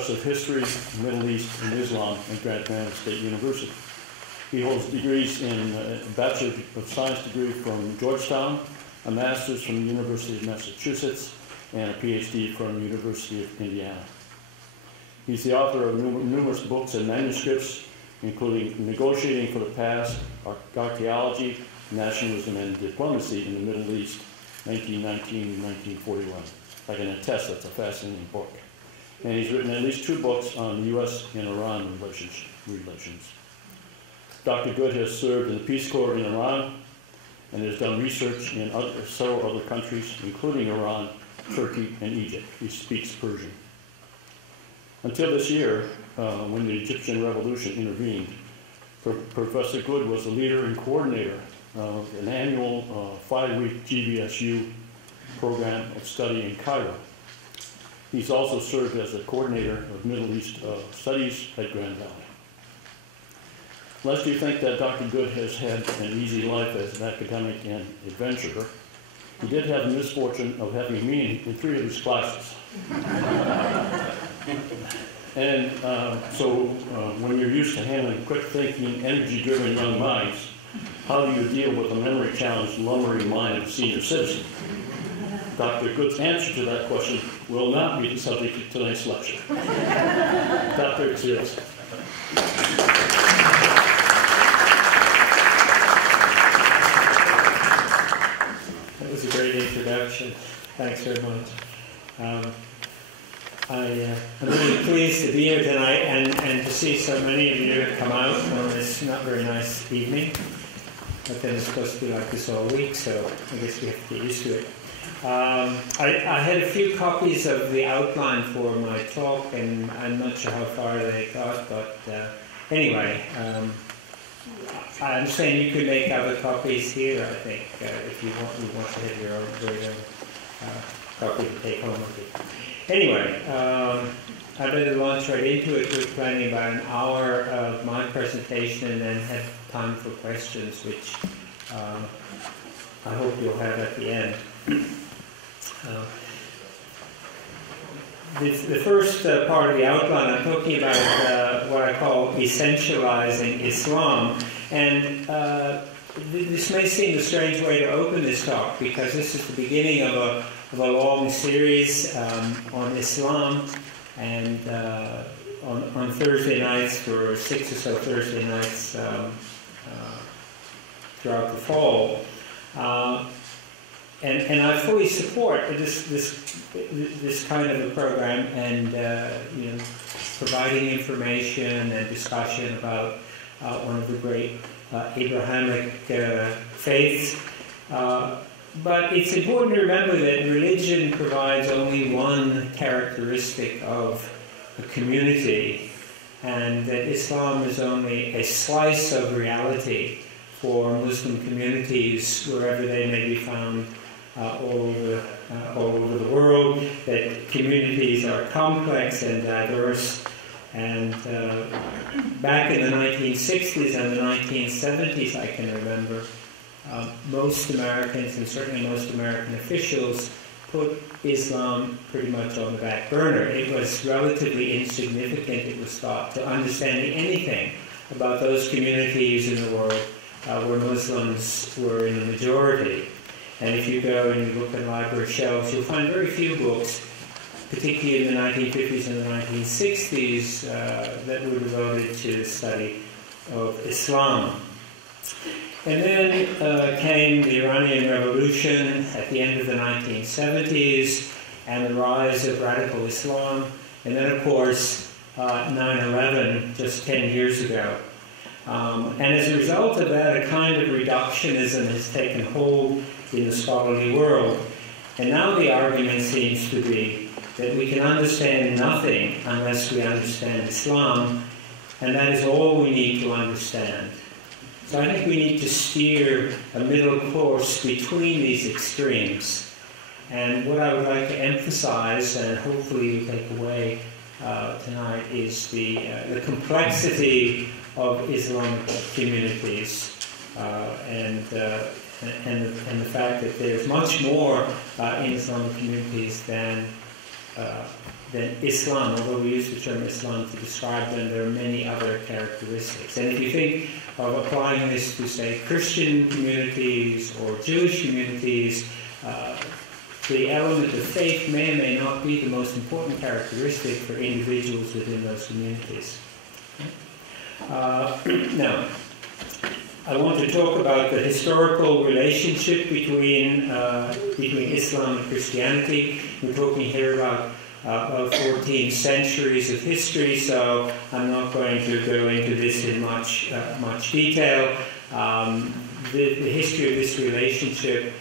Professor of History, Middle East, and Islam at Grand Canyon State University. He holds degrees in a Bachelor of Science degree from Georgetown, a Master's from the University of Massachusetts, and a PhD from the University of Indiana. He's the author of numerous books and manuscripts, including Negotiating for the Past, Archaeology, Nationalism, and Diplomacy in the Middle East, 1919-1941. I can attest that's a fascinating book. And he's written at least 2 books on U.S. and Iran relations. Dr. Goode has served in the Peace Corps in Iran and has done research in several other countries, including Iran, Turkey, and Egypt. He speaks Persian. Until this year, when the Egyptian Revolution intervened, Professor Goode was the leader and coordinator of an annual 5-week GVSU program of study in Cairo. He's also served as the coordinator of Middle East studies at Grand Valley. Lest you think that Dr. Goode has had an easy life as an academic and adventurer, he did have the misfortune of having me in 3 of his classes. And so when you're used to handling quick-thinking, energy-driven young minds, how do you deal with a memory-challenged, lumbering mind of a senior citizen? Dr. Goode's answer to that question will not be the subject of tonight's lecture. Dr. it's yours. That was a great introduction. Thanks very much. I'm really pleased to be here tonight and to see so many of you come out on this not very nice evening. But then it's supposed to be like this all week, so I guess we have to get used to it. I had a few copies of the outline for my talk, and I'm not sure how far they got, but anyway, I'm saying you could make other copies here, I think, if you want to have your own very own copy to take home with you. Anyway, I better launch right into it. We're planning about an hour of my presentation and then have time for questions, which I hope you'll have at the end. The first part of the outline, I'm talking about what I call essentializing Islam. And this may seem a strange way to open this talk, because this is the beginning of a long series on Islam, and on Thursday nights for 6 or so Thursday nights throughout the fall. And I fully support this kind of a program, and you know, providing information and discussion about one of the great Abrahamic faiths. But it's important to remember that religion provides only one characteristic of a community, and that Islam is only a slice of reality for Muslim communities wherever they may be found all over the world, that communities are complex and diverse. And back in the 1960s and the 1970s, I can remember, most Americans, and certainly most American officials, put Islam pretty much on the back burner. It was relatively insignificant, it was thought, to understanding anything about those communities in the world where Muslims were in the majority. And if you go and you look at library shelves, you'll find very few books, particularly in the 1950s and the 1960s, that were devoted to the study of Islam. And then came the Iranian Revolution at the end of the 1970s, and the rise of radical Islam, and then, of course, 9/11 just 10 years ago. And as a result of that, a kind of reductionism has taken hold in the scholarly world. And now the argument seems to be that we can understand nothing unless we understand Islam, and that is all we need to understand. So I think we need to steer a middle course between these extremes. And what I would like to emphasize, and hopefully you take away tonight, is the complexity of Islamic communities, and the fact that there's much more in Islamic communities than Islam. Although we use the term Islam to describe them, there are many other characteristics. And if you think of applying this to, say, Christian communities or Jewish communities, the element of faith may or may not be the most important characteristic for individuals within those communities. Now, I want to talk about the historical relationship between Islam and Christianity. We're talking here about 14 centuries of history, so I'm not going to go into this in much detail. The history of this relationship,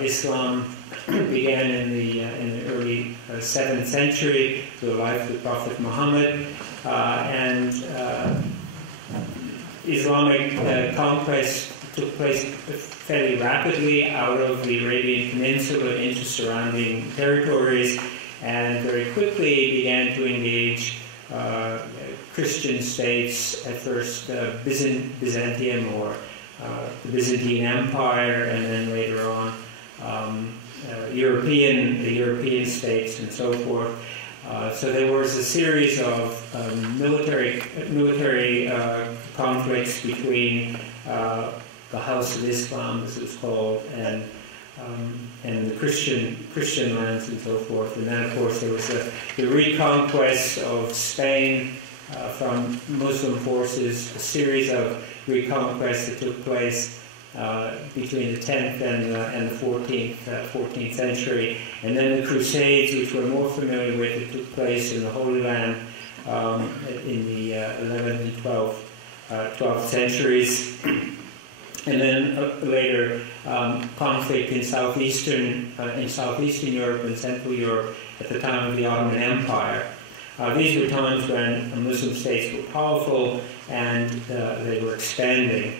Islam began in the early 7th century through the life of the Prophet Muhammad, and Islamic conquest took place fairly rapidly out of the Arabian Peninsula into surrounding territories, and very quickly began to engage Christian states, at first Byzantium or the Byzantine Empire, and then later on the European states and so forth. So there was a series of military conflicts between the House of Islam, as it was called, and the Christian lands and so forth. And then, of course, there was the reconquest of Spain from Muslim forces, a series of reconquests that took place between the 10th and the 14th century, and then the Crusades, which we're more familiar with, that took place in the Holy Land in the 11th and 12th centuries, and then later conflict in southeastern Europe and Central Europe at the time of the Ottoman Empire. These were times when Muslim states were powerful and they were expanding.